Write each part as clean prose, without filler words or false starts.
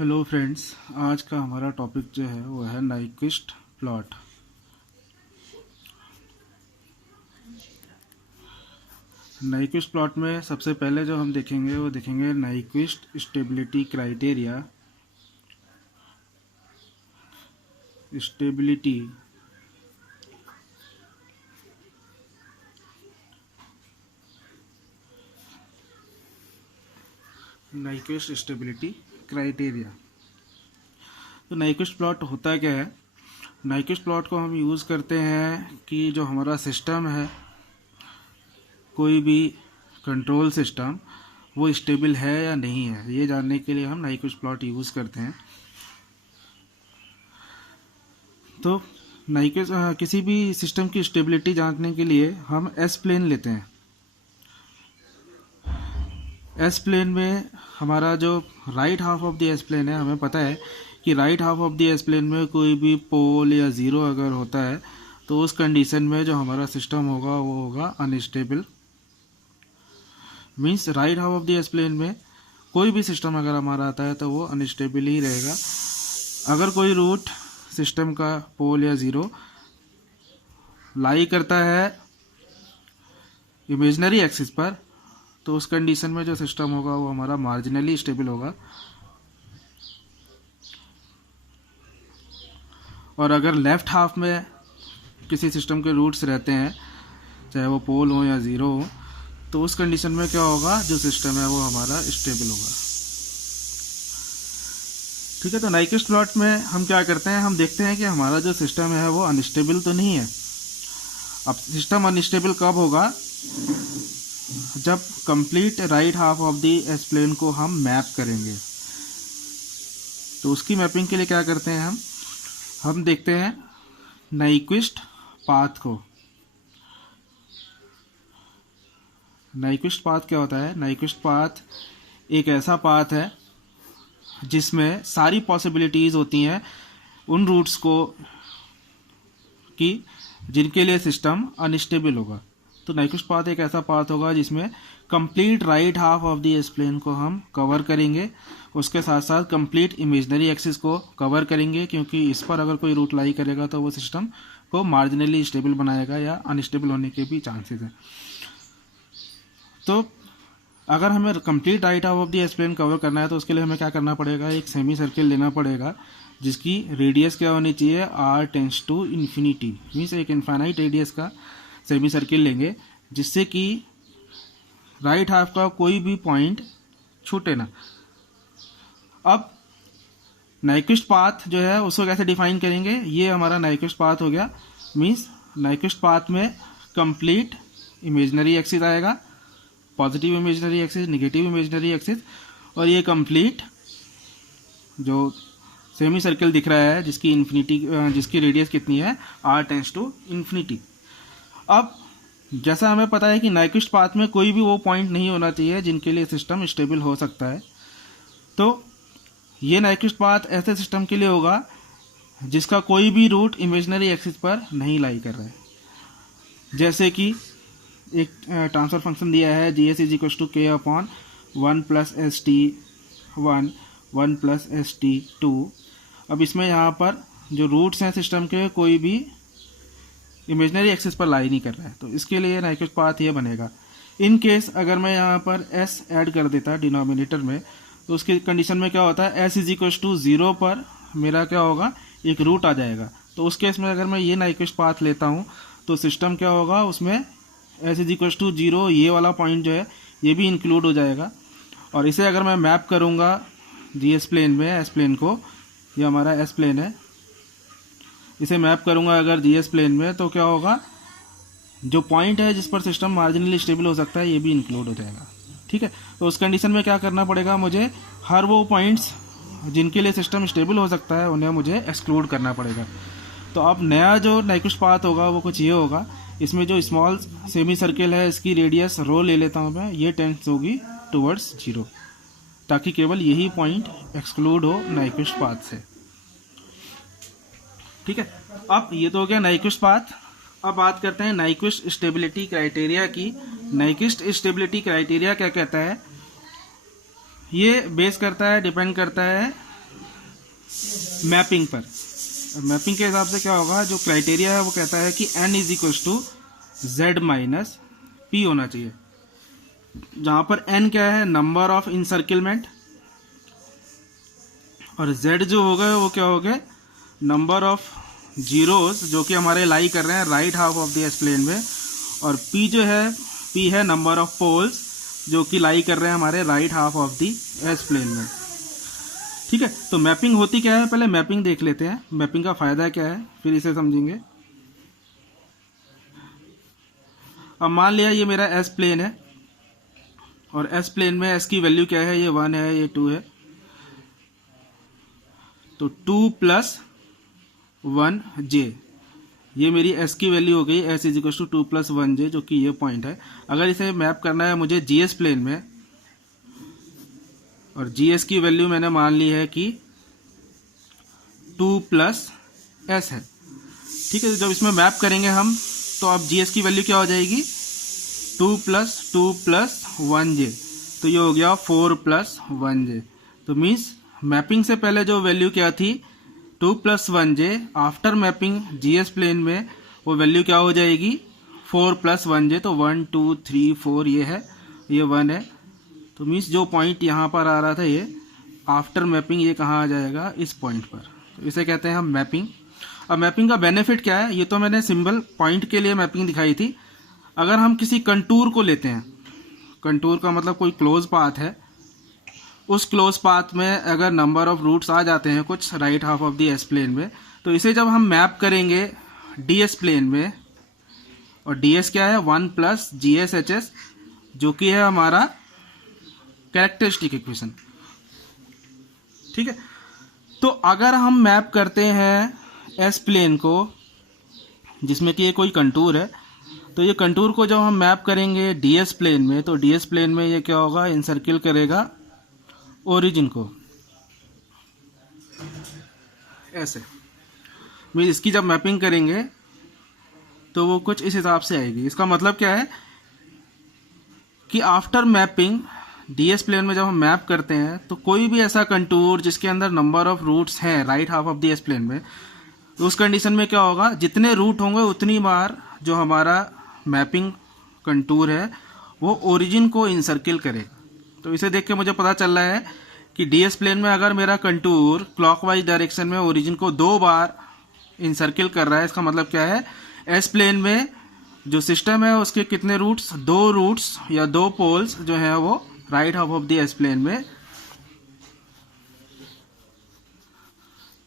Hello friends, आज का हमारा टॉपिक जो है वो है नाइक्विस्ट प्लॉट। नाइक्विस्ट प्लॉट में सबसे पहले जो हम देखेंगे वो देखेंगे Nyquist stability criteria. Stability Nyquist stability criteria. तो नाइक्विस्ट प्लॉट होता क्या है? नाइक्विस्ट प्लॉट को हम यूज़ करते हैं कि जो हमारा सिस्टम है, कोई भी कंट्रोल सिस्टम, वो स्टेबल है या नहीं है, ये जानने के लिए हम नाइक्विस्ट प्लॉट यूज़ करते हैं। तो नाइक्विस्ट किसी भी सिस्टम की स्टेबिलिटी जांचने के लिए हम एस प्लेन लेते हैं। एस प्लेन में हमारा जो right half of the s plane है, हमें पता है कि right half of the s plane में कोई भी पोल या ज़ीरो अगर होता है तो उस कंडीशन में जो हमारा सिस्टम होगा वो होगा unstable. Means right half of the s plane में कोई भी सिस्टम अगर हमारा आता है तो वो अनस्टेबल ही रहेगा। अगर कोई रूट सिस्टम का पोल या ज़ीरो लाई करता है इमेजिनरी एक्सिस पर, तो उस कंडीशन में जो सिस्टम होगा वो हमारा मार्जिनली स्टेबल होगा। और अगर लेफ्ट हाफ में किसी सिस्टम के रूट्स रहते हैं, चाहे वो पोल हो या ज़ीरो हो, तो उस कंडीशन में क्या होगा, जो सिस्टम है वो हमारा स्टेबल होगा। ठीक है, तो नाइक्विस्ट प्लॉट में हम क्या करते हैं, हम देखते हैं कि हमारा जो सिस्टम है वो अनस्टेबल तो नहीं है। अब सिस्टम अनस्टेबल कब होगा? जब complete right half of the s plane को हम मैप करेंगे। तो उसकी मैपिंग के लिए क्या करते हैं हम देखते हैं नाइक्विस्ट पाथ को। नाइक्विस्ट पाथ क्या होता है? नाइक्विस्ट पाथ एक ऐसा पाथ है जिसमें सारी पॉसिबिलिटीज़ होती हैं उन रूट्स को कि जिनके लिए सिस्टम अनस्टेबल होगा। तो नाइक्विस्ट पाथ एक ऐसा पाथ होगा जिसमें complete right half of the s plane को हम कवर करेंगे, उसके साथ साथ कंप्लीट इमेजिनरी एक्सिस को कवर करेंगे, क्योंकि इस पर अगर कोई रूट लाई करेगा तो वो सिस्टम को मार्जिनली स्टेबल बनाएगा या अनस्टेबल होने के भी चांसेस हैं। तो अगर हमें complete right half of the s plane cover करना है तो उसके लिए हमें क्या करना पड़ेगा, एक सेमी सर्किल लेना पड़ेगा जिसकी रेडियस क्या होनी चाहिए, r tends to infinity. Means एक इनफाइनाइट रेडियस का सेमी सर्किल लेंगे जिससे कि राइट हाफ का कोई भी पॉइंट छूटे ना। अब नाइक्विस्ट पाथ जो है उसको कैसे डिफाइन करेंगे, ये हमारा नाइक्विस्ट पाथ हो गया। मीन्स नाइक्विस्ट पाथ में कंप्लीट इमेजिनरी एक्सिस आएगा, positive imaginary axis, negative imaginary axis, और ये कंप्लीट जो सेमी सर्किल दिख रहा है जिसकी इन्फिनिटी, जिसकी रेडियस कितनी है, r टेंड्स टू इन्फिनिटी। अब जैसा हमें पता है कि नाइक्विस्ट पाथ में कोई भी वो पॉइंट नहीं होना चाहिए जिनके लिए सिस्टम स्टेबल हो सकता है। तो ये नाइक्विस्ट पाथ ऐसे सिस्टम के लिए होगा जिसका कोई भी रूट इमेजिनरी एक्सिस पर नहीं लाई कर रहा है। जैसे कि एक ट्रांसफर फंक्शन दिया है GS is equal to k upon 1 plus s T 1 plus s T 2। अब इसमें यहाँ पर जो रूट्स हैं सिस्टम के कोई भी इमेजिनरी एक्सिस पर लाई नहीं कर रहा है, तो इसके लिए नाइक्विस्ट पाथ ये बनेगा। इन केस अगर मैं यहाँ पर s ऐड कर देता डिनोमिनेटर में, तो उसकी कंडीशन में क्या होता है, s इज इक्वल टू 0 पर मेरा क्या होगा, एक रूट आ जाएगा। तो उस केस में अगर मैं ये नाइक्विस्ट पाथ लेता हूँ तो सिस्टम क्या होगा, उसमें s इज इक्वल टू 0 ये वाला पॉइंट जो है ये भी इंक्लूड हो जाएगा। और इसे अगर मैं मैप करूँगा GS प्लेन में, एस प्लेन को, ये हमारा एस प्लेन है, इसे मैप करूंगा अगर GS प्लेन में, तो क्या होगा, जो पॉइंट है जिस पर सिस्टम मार्जिनली स्टेबल हो सकता है ये भी इंक्लूड हो जाएगा। ठीक है, तो उस कंडीशन में क्या करना पड़ेगा, मुझे हर वो पॉइंट्स जिनके लिए सिस्टम स्टेबल हो सकता है उन्हें मुझे एक्सक्लूड करना पड़ेगा। तो अब नया जो नाइक्विस्ट पाथ होगा वो कुछ ये होगा, इसमें जो स्मॉल सेमी सर्किल है इसकी रेडियस रो ले लेता हूँ मैं, ये टेंड्स होगी टुवर्ड्स 0, ताकि केवल यही पॉइंट एक्सक्लूड हो नाइक्विस्ट पाथ से। ठीक है, अब ये तो हो गया नाइक्विस्ट पाथ। अब बात करते हैं नाइक्विस्ट स्टेबिलिटी क्राइटेरिया की। नाइक्विस्ट स्टेबिलिटी क्राइटेरिया क्या कहता है, ये बेस करता है, डिपेंड करता है मैपिंग पर। मैपिंग के हिसाब से क्या होगा, जो क्राइटेरिया है वो कहता है कि n is equal to Z minus P होना चाहिए, जहाँ पर n क्या है, नंबर ऑफ इनसर्किलमेंट, और z जो होगा वो क्या हो गया, नंबर ऑफ जीरोस जो कि हमारे लाई कर रहे हैं right half of the s plane में, और p जो है, p है नंबर ऑफ पोल्स जो कि लाई कर रहे हैं हमारे right half of the s plane में। ठीक है, तो मैपिंग होती क्या है, पहले मैपिंग देख लेते हैं, मैपिंग का फायदा क्या है, फिर इसे समझेंगे। अब मान लिया ये मेरा एस प्लेन है, और एस प्लेन में एस की वैल्यू क्या है, ये 1 है, ये 2 है, तो 2 + 1j, ये मेरी s की वैल्यू हो गई, s = 2 + 1j, जो कि ये पॉइंट है। अगर इसे मैप करना है मुझे जीएस प्लेन में, और जीएस की वैल्यू मैंने मान ली है कि 2 + s है। ठीक है, जब इसमें मैप करेंगे हम, तो अब जीएस की वैल्यू क्या हो जाएगी, 2 + 2 + 1j, तो ये हो गया 4 + 1j। तो मीन्स मैपिंग से पहले जो वैल्यू क्या थी, 2 + 1j, after mapping GS plane में वो वैल्यू क्या हो जाएगी, 4 + 1j, तो 1 2 3 4 ये है, ये 1 है। तो मीन्स जो पॉइंट यहाँ पर आ रहा था ये आफ्टर मैपिंग, ये कहाँ आ जाएगा, इस पॉइंट पर। तो इसे कहते हैं हम मैपिंग। अब मैपिंग का बेनिफिट क्या है, ये तो मैंने सिंबल पॉइंट के लिए मैपिंग दिखाई थी। अगर हम किसी कंटूर को लेते हैं, कंटूर का मतलब कोई क्लोज पाथ है, उस क्लोज पाथ में अगर नंबर ऑफ रूट्स आ जाते हैं कुछ right half of the s plane में, तो इसे जब हम मैप करेंगे डीएस प्लेन में, और डीएस क्या है, 1 + GSHS, जो कि है हमारा कैरेक्टरिस्टिक इक्वेशन। ठीक है, तो अगर हम मैप करते हैं एस प्लेन को, जिसमें कि ये कोई कंटूर है, तो ये कंटूर को जब हम मैप करेंगे डीएस प्लेन में, तो डीएस प्लेन में ये क्या होगा, इनसर्किल करेगा ओरिजिन को ऐसे। मैं इसकी जब मैपिंग करेंगे तो वो कुछ इस हिसाब से आएगी। इसका मतलब क्या है कि आफ्टर मैपिंग डीएस प्लेन में जब हम मैप करते हैं, तो कोई भी ऐसा कंटूर जिसके अंदर नंबर ऑफ रूट्स हैं right half of the s plane में, तो उस कंडीशन में क्या होगा, जितने रूट होंगे उतनी बार जो हमारा मैपिंग कंटूर है वो ओरिजिन को इनसर्किल करेगा। तो इसे देख के मुझे पता चल रहा है कि डीएस प्लेन में अगर मेरा कंटूर क्लॉकवाइज डायरेक्शन में ओरिजिन को 2 बार इनसर्किल कर रहा है, इसका मतलब क्या है, एस प्लेन में जो सिस्टम है उसके कितने रूट्स, 2 रूट्स या 2 पोल्स जो है वो right half of the s plane में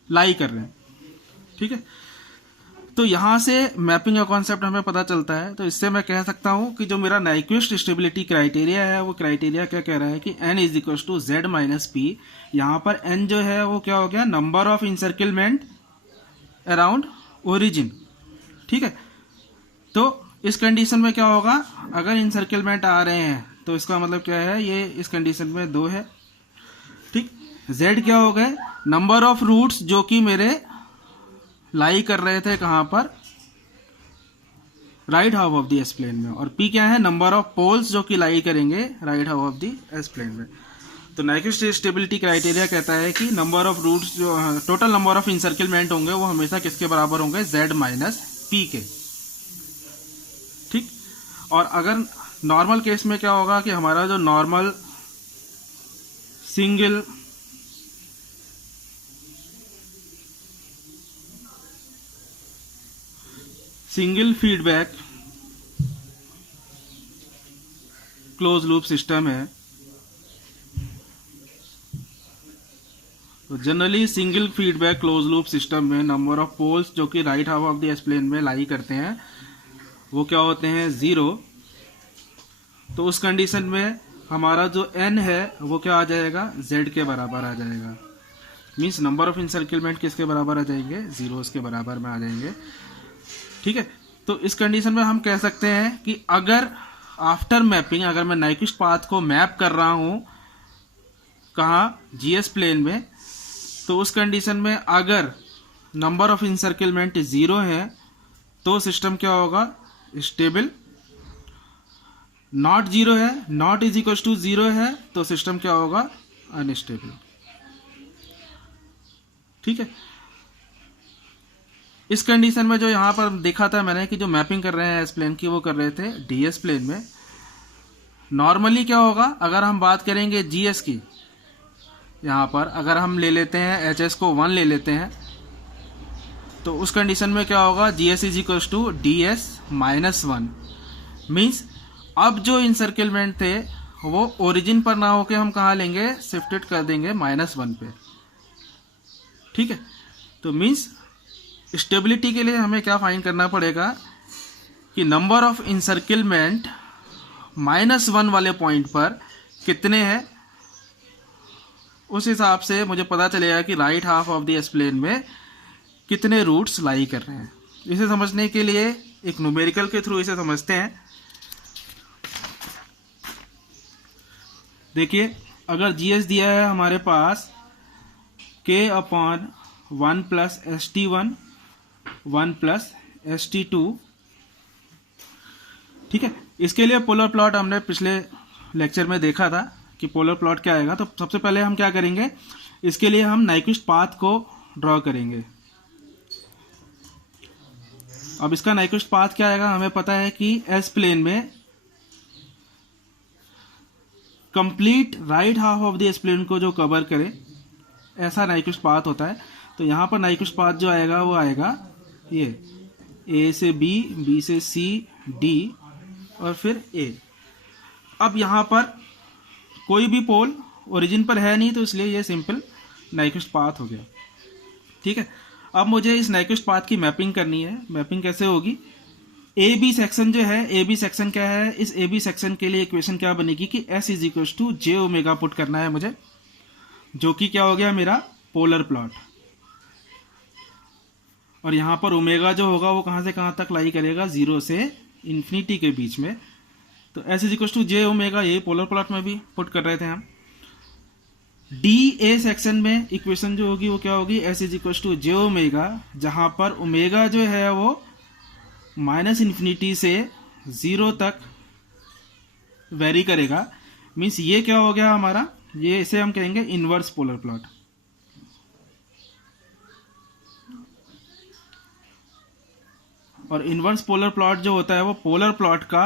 लाई कर रहे हैं। ठीक है, तो यहाँ से मैपिंग का कॉन्सेप्ट हमें पता चलता है। तो इससे मैं कह सकता हूँ कि जो मेरा नाइक्विस्ट स्टेबिलिटी क्राइटेरिया है, वो क्राइटेरिया क्या कह रहा है कि n = z - p। यहाँ पर n जो है वो क्या हो गया, नंबर ऑफ इनसर्किलमेंट अराउंड ओरिजिन। ठीक है, तो इस कंडीशन में क्या होगा, अगर इनसर्किलमेंट आ रहे हैं तो इसका मतलब क्या है, ये इस कंडीशन में 2 है। ठीक, z क्या हो गए, नंबर ऑफ रूट्स जो कि मेरे लाई कर रहे थे कहाँ पर, right half of the s plane में, और p क्या है, नंबर ऑफ पोल्स जो कि लाई करेंगे right half of the s plane में। तो नाइक्विस्ट स्टेबिलिटी क्राइटेरिया कहता है कि नंबर ऑफ रूट्स जो टोटल नंबर ऑफ इनसर्किलमेंट होंगे वो हमेशा किसके बराबर होंगे, z - p के। ठीक, और अगर नॉर्मल केस में क्या होगा कि हमारा जो normal single feedback close loop system है, तो generally single feedback close loop system में नंबर ऑफ पोल्स जो कि right half of the s plane में लाई करते हैं वो क्या होते हैं, 0। तो उस कंडीशन में हमारा जो n है वो क्या आ जाएगा, z के बराबर आ जाएगा। मीन्स नंबर ऑफ इनसर्किलमेंट किसके बराबर आ जाएंगे, 0 के बराबर में आ जाएंगे। ठीक है, तो इस कंडीशन में हम कह सकते हैं कि अगर आफ्टर मैपिंग, अगर मैं नाइक्विस्ट पाथ को मैप कर रहा हूं कहाँ, जीएस प्लेन में, तो उस कंडीशन में अगर नंबर ऑफ इनसर्किलमेंट 0 है तो सिस्टम क्या होगा, स्टेबल। नॉट 0 है, नॉट = 0 है, तो सिस्टम क्या होगा, अनस्टेबल। ठीक है। इस कंडीशन में जो यहाँ पर देखा था मैंने कि जो मैपिंग कर रहे हैं एस प्लेन की वो कर रहे थे डीएस प्लेन में। नॉर्मली क्या होगा, अगर हम बात करेंगे जीएस की, यहाँ पर अगर हम ले लेते हैं एच एस को 1 ले लेते हैं तो उस कंडीशन में क्या होगा, G s is equal to D s minus 1। Means अब जो इंसर्किलमेंट थे वो ओरिजिन पर ना होके हम कहाँ लेंगे, शिफ्टेड कर देंगे -1 पे। ठीक है, तो मीन्स स्टेबिलिटी के लिए हमें क्या फाइंड करना पड़ेगा कि नंबर ऑफ इंसर्किलमेंट -1 वाले पॉइंट पर कितने हैं। उस हिसाब से मुझे पता चलेगा कि right half of the s plane में कितने रूट्स लाई कर रहे हैं। इसे समझने के लिए एक न्यूमेरिकल के थ्रू इसे समझते हैं। देखिए, अगर जीएस दिया है हमारे पास k/1 plus ST1 1 plus ST2, ठीक है। इसके लिए पोलर प्लॉट हमने पिछले लेक्चर में देखा था कि पोलर प्लॉट क्या आएगा। तो सबसे पहले हम क्या करेंगे, इसके लिए हम नाइक्विस्ट पाथ को ड्रॉ करेंगे। अब इसका नाइक्विस्ट पाथ क्या आएगा, हमें पता है कि एस प्लेन में complete right half of the s plane को जो कवर करे ऐसा नाइक्विस्ट पाथ होता है। तो यहाँ पर नाइक्विस्ट पाथ जो आएगा वो आएगा ये ए से बी, बी से सी, डी और फिर ए। अब यहाँ पर कोई भी पोल ओरिजिन पर है नहीं तो इसलिए ये सिंपल नाइक्विस्ट पाथ हो गया। ठीक है, अब मुझे इस नाइक्विस्ट पाथ की मैपिंग करनी है। मैपिंग कैसे होगी, ए बी सेक्शन जो है, ए बी सेक्शन क्या है, इस ए बी सेक्शन के लिए इक्वेशन क्या बनेगी कि S is equal to j omega put करना है मुझे, जो कि क्या हो गया मेरा पोलर प्लॉट। और यहाँ पर ओमेगा जो होगा वो कहाँ से कहाँ तक लाई करेगा, 0 से इन्फिनिटी के बीच में। तो S is equal to j omega, ये पोलर प्लॉट में भी पुट कर रहे थे हम। डी ए सेक्शन में इक्वेशन जो होगी वो क्या होगी, S is equal to j omega, जहाँ पर ओमेगा जो है वो -इन्फिनिटी से 0 तक वेरी करेगा। मीन्स ये क्या हो गया हमारा, ये इसे हम कहेंगे इनवर्स पोलर प्लॉट। और इनवर्स पोलर प्लॉट जो होता है वो पोलर प्लॉट का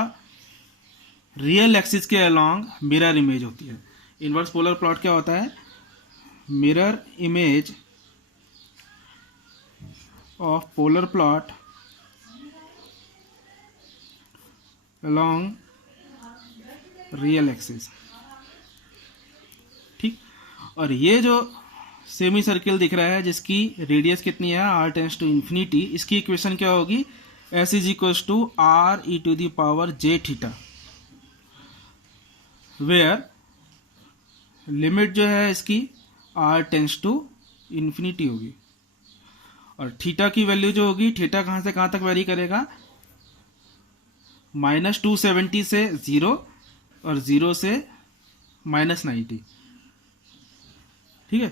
रियल एक्सिस के अलोंग मिरर इमेज होती है। इनवर्स पोलर प्लॉट क्या होता है, mirror image of polar plot along real axis. ठीक, और ये जो सेमी सर्किल दिख रहा है जिसकी रेडियस कितनी है, r टेंड्स टू इन्फिनिटी, इसकी इक्वेशन क्या होगी, S is equal to r e to the power j theta, where limit जो है इसकी r टेंड्स टू इन्फिनिटी होगी। और थीटा की वैल्यू जो होगी, थीटा कहाँ से कहाँ तक वेरी करेगा, -270 से 0 और 0 से -90। ठीक है,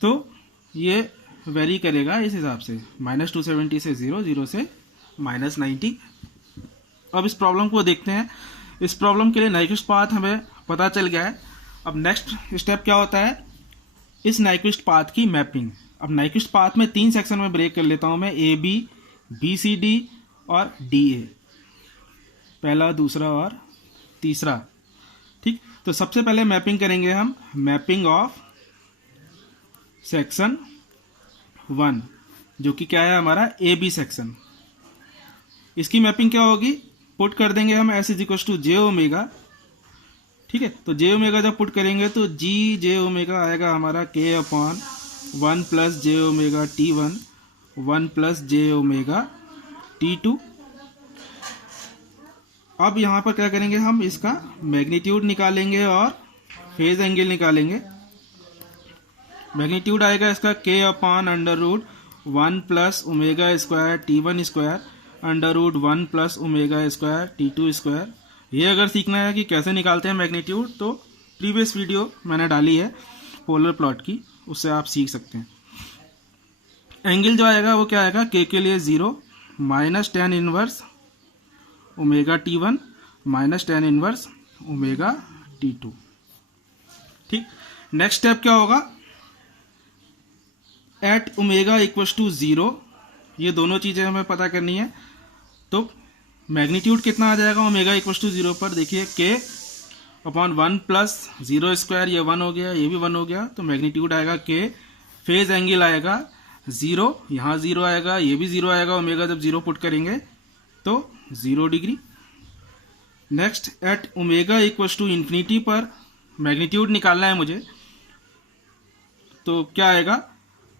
तो ये वेरी करेगा इस हिसाब से, -270 से 0, 0 से -90। अब इस प्रॉब्लम को देखते हैं। इस प्रॉब्लम के लिए नाइक्विस्ट पाथ हमें पता चल गया है। अब नेक्स्ट स्टेप क्या होता है, इस नाइक्विस्ट पाथ की मैपिंग। अब नाइक्विस्ट पाथ में 3 सेक्शन में ब्रेक कर लेता हूं मैं, A B, B C D और डी ए, पहला, दूसरा और तीसरा। ठीक, तो सबसे पहले मैपिंग करेंगे हम, मैपिंग ऑफ सेक्शन 1, जो कि क्या है हमारा ए बी सेक्शन। इसकी मैपिंग क्या होगी, पुट कर देंगे हम S is equal to j omega. ठीक है, तो जे ओमेगा जब पुट करेंगे तो जी जे ओमेगा आएगा हमारा k/1 प्लस जे ओमेगा T1 1 प्लस जे ओमेगा T2। अब यहाँ पर क्या करेंगे हम, इसका मैग्नीट्यूड निकालेंगे और फेज एंगल निकालेंगे। मैग्नीट्यूड आएगा इसका k/√1 plus omega square T1 square √1 plus omega square T2 square. ये अगर सीखना है कि कैसे निकालते हैं मैग्नीट्यूड तो प्रीवियस वीडियो मैंने डाली है पोलर प्लॉट की, उससे आप सीख सकते हैं। एंगल जो आएगा वो क्या आएगा, k के लिए 0 minus tan inverse omega T1 minus tan inverse omega T2। ठीक, नेक्स्ट स्टेप क्या होगा, एट ओमेगा इक्वल्स टू 0, ये दोनों चीज़ें हमें पता करनी है। तो मैग्नीट्यूड कितना आ जाएगा ओमेगा इक्वल्स टू 0 पर, देखिए के अपॉन 1 प्लस 0 स्क्वायर, ये 1 हो गया, ये भी 1 हो गया, तो मैग्नीट्यूड आएगा के। फेज एंगल आएगा 0, यहाँ 0 आएगा, ये भी 0 आएगा, ओमेगा जब 0 पुट करेंगे तो 0 degree. Next at omega equals to infinity पर मैग्नीट्यूड निकालना है मुझे, तो क्या आएगा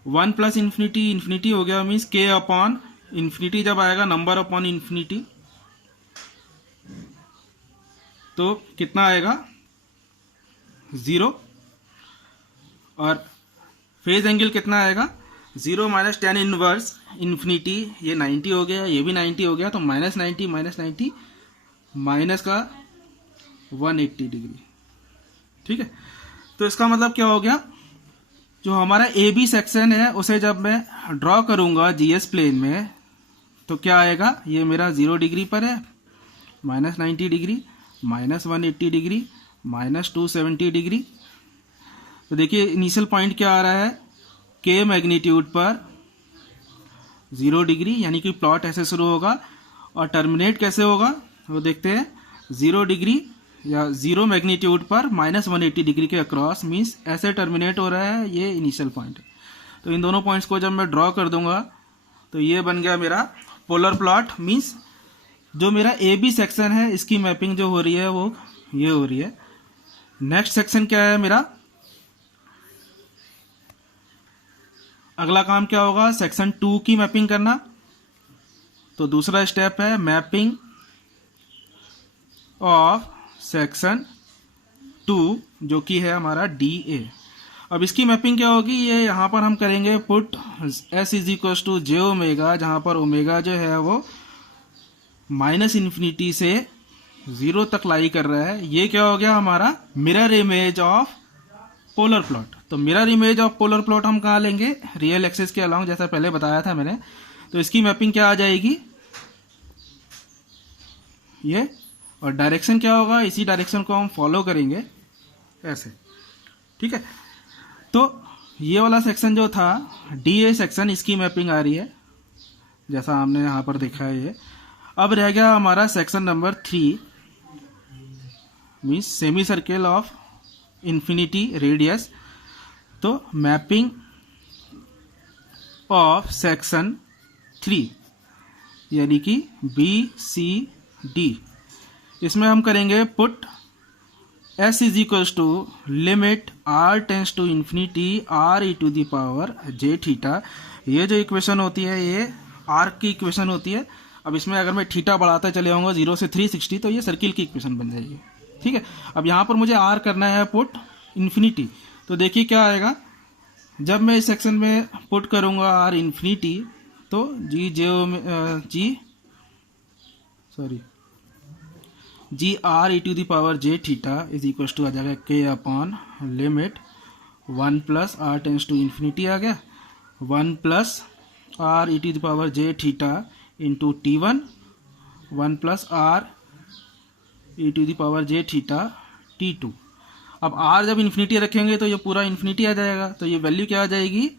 1 प्लस इन्फिनिटी, इन्फिनिटी हो गया, मीन्स के अपॉन इन्फिनिटी जब आएगा नंबर अपॉन इन्फिनिटी, तो कितना आएगा 0। और फेज एंगल कितना आएगा 0 माइनस टेन इनवर्स इन्फिनिटी, ये 90 हो गया, ये भी 90 हो गया, तो माइनस 90 माइनस का 180 डिग्री। ठीक है, तो इसका मतलब क्या हो गया, जो हमारा ए बी सेक्शन है उसे जब मैं ड्रॉ करूंगा जीएस प्लेन में, तो क्या आएगा, ये मेरा 0 डिग्री पर है, minus 90 degree, minus 180 degree, minus 270 degree. तो देखिए इनिशियल पॉइंट क्या आ रहा है, के मैग्नीट्यूड पर 0 डिग्री, यानी कि प्लॉट ऐसे शुरू होगा और टर्मिनेट कैसे होगा वो देखते हैं, 0 डिग्री या 0 मैग्नीट्यूड पर माइनस 180 डिग्री के अक्रॉस, मीन्स ऐसे टर्मिनेट हो रहा है, ये इनिशियल पॉइंट है। तो इन दोनों पॉइंट्स को जब मैं ड्रॉ कर दूंगा तो ये बन गया मेरा पोलर प्लॉट, मीन्स जो मेरा ए बी सेक्शन है इसकी मैपिंग जो हो रही है वो ये हो रही है। नेक्स्ट सेक्शन क्या है मेरा, अगला काम क्या होगा, सेक्शन 2 की मैपिंग करना। तो दूसरा स्टेप है मैपिंग ऑफ सेक्शन 2, जो कि है हमारा डी ए। अब इसकी मैपिंग क्या होगी, ये यहाँ पर हम करेंगे put s is equals to j omega, जहाँ पर ओमेगा जो है वो माइनस इन्फिनिटी से 0 तक लाई कर रहा है। ये क्या हो गया हमारा mirror image of polar plot. तो mirror image of polar plot हम कहाँ लेंगे, रियल एक्सिस के अलाउंग, जैसा पहले बताया था मैंने। तो इसकी मैपिंग क्या आ जाएगी, ये, और डायरेक्शन क्या होगा, इसी डायरेक्शन को हम फॉलो करेंगे ऐसे। ठीक है, तो ये वाला सेक्शन जो था डी ए सेक्शन, इसकी मैपिंग आ रही है जैसा हमने यहाँ पर देखा है ये। अब रह गया हमारा section number 3, means semi circle of infinity radius. तो मैपिंग ऑफ सेक्शन 3 यानी कि बी सी डी, इसमें हम करेंगे put s is equals to limit r tends to infinity r e to the power j theta. ये जो equation होती है ये आर की इक्वेशन होती है। अब इसमें अगर मैं थीटा बढ़ाता चले जाऊंगा 0 से 360, तो ये सर्किल की इक्वेशन बन जाएगी। ठीक है, अब यहाँ पर मुझे आर करना है पुट इन्फिनिटी। तो देखिए क्या आएगा, जब मैं इस सेक्शन में पुट करूंगा आर इन्फिनिटी, तो G R e to the power j theta is equal to आ जाएगा K upon limit 1 plus R tends to infinity आ गया, 1 plus R e to the power j theta into T1, 1 plus R e to the power j theta T2। अब are जब infinity रखेंगे तो ये पूरा इन्फिनिटी आ जाएगा, तो ये वैल्यू क्या आ जाएगी,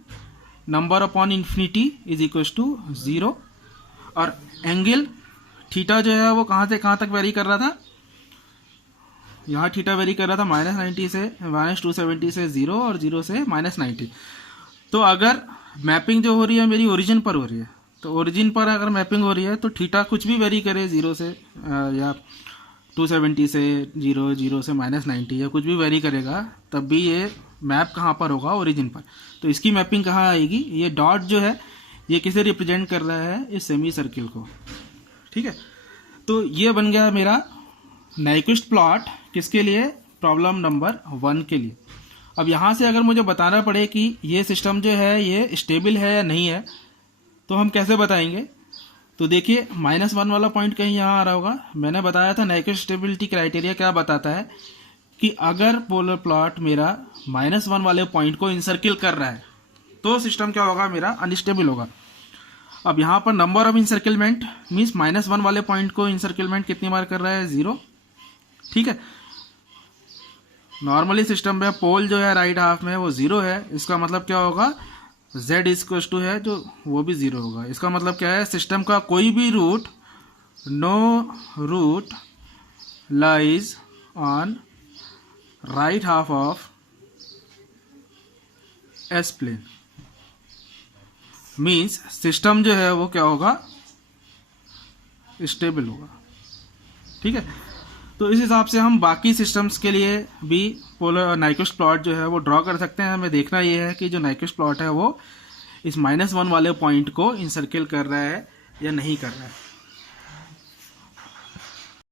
number upon infinity is equal to 0। और एंगल थीटा जो है वो कहाँ से कहाँ तक वेरी कर रहा था, यहाँ थीटा वेरी कर रहा था -90 से -270 से 0 और 0 से -90। तो अगर मैपिंग जो हो रही है मेरी ओरिजिन पर हो रही है, तो ओरिजिन पर अगर मैपिंग हो रही है तो थीटा कुछ भी वेरी करे 0 से या 270 से 0 से -90 या कुछ भी वेरी करेगा, तब भी ये मैप कहाँ पर होगा, ओरिजिन पर। तो इसकी मैपिंग कहाँ आएगी, ये डॉट जो है ये किसे रिप्रेजेंट कर रहा है, इस सेमी सर्किल को। ठीक है, तो ये बन गया मेरा नाइक्विस्ट प्लॉट, किसके लिए, प्रॉब्लम नंबर 1 के लिए। अब यहाँ से अगर मुझे बताना पड़े कि ये सिस्टम जो है ये स्टेबल है या नहीं है, तो हम कैसे बताएंगे। तो देखिए -1 वाला पॉइंट कहीं यहाँ आ रहा होगा। मैंने बताया था नाइक्विस्ट स्टेबिलिटी क्राइटेरिया क्या बताता है कि अगर पोलर प्लॉट मेरा -1 वाले पॉइंट को इनसर्किल कर रहा है तो सिस्टम क्या होगा, मेरा अनस्टेबल होगा। अब यहाँ पर नंबर ऑफ इनसर्किलमेंट मीन्स -1 वाले पॉइंट को इनसर्किलमेंट कितनी बार कर रहा है, 0। ठीक है, नॉर्मली सिस्टम में पोल जो है राइट हाफ में वो 0 है, इसका मतलब क्या होगा, z इक्वल टू है जो वो भी 0 होगा। इसका मतलब क्या है, सिस्टम का कोई भी root, no root lies on right half of s plane. Means system जो है वो क्या होगा, स्टेबल होगा। ठीक है, तो इस हिसाब से हम बाकी सिस्टम्स के लिए भी पोलर नाइक्विस्ट प्लॉट जो है वो ड्रॉ कर सकते हैं। हमें देखना ये है कि जो नाइक्विस्ट प्लॉट है वो इस -1 वाले पॉइंट को इंसर्किल कर रहा है या नहीं कर रहा है।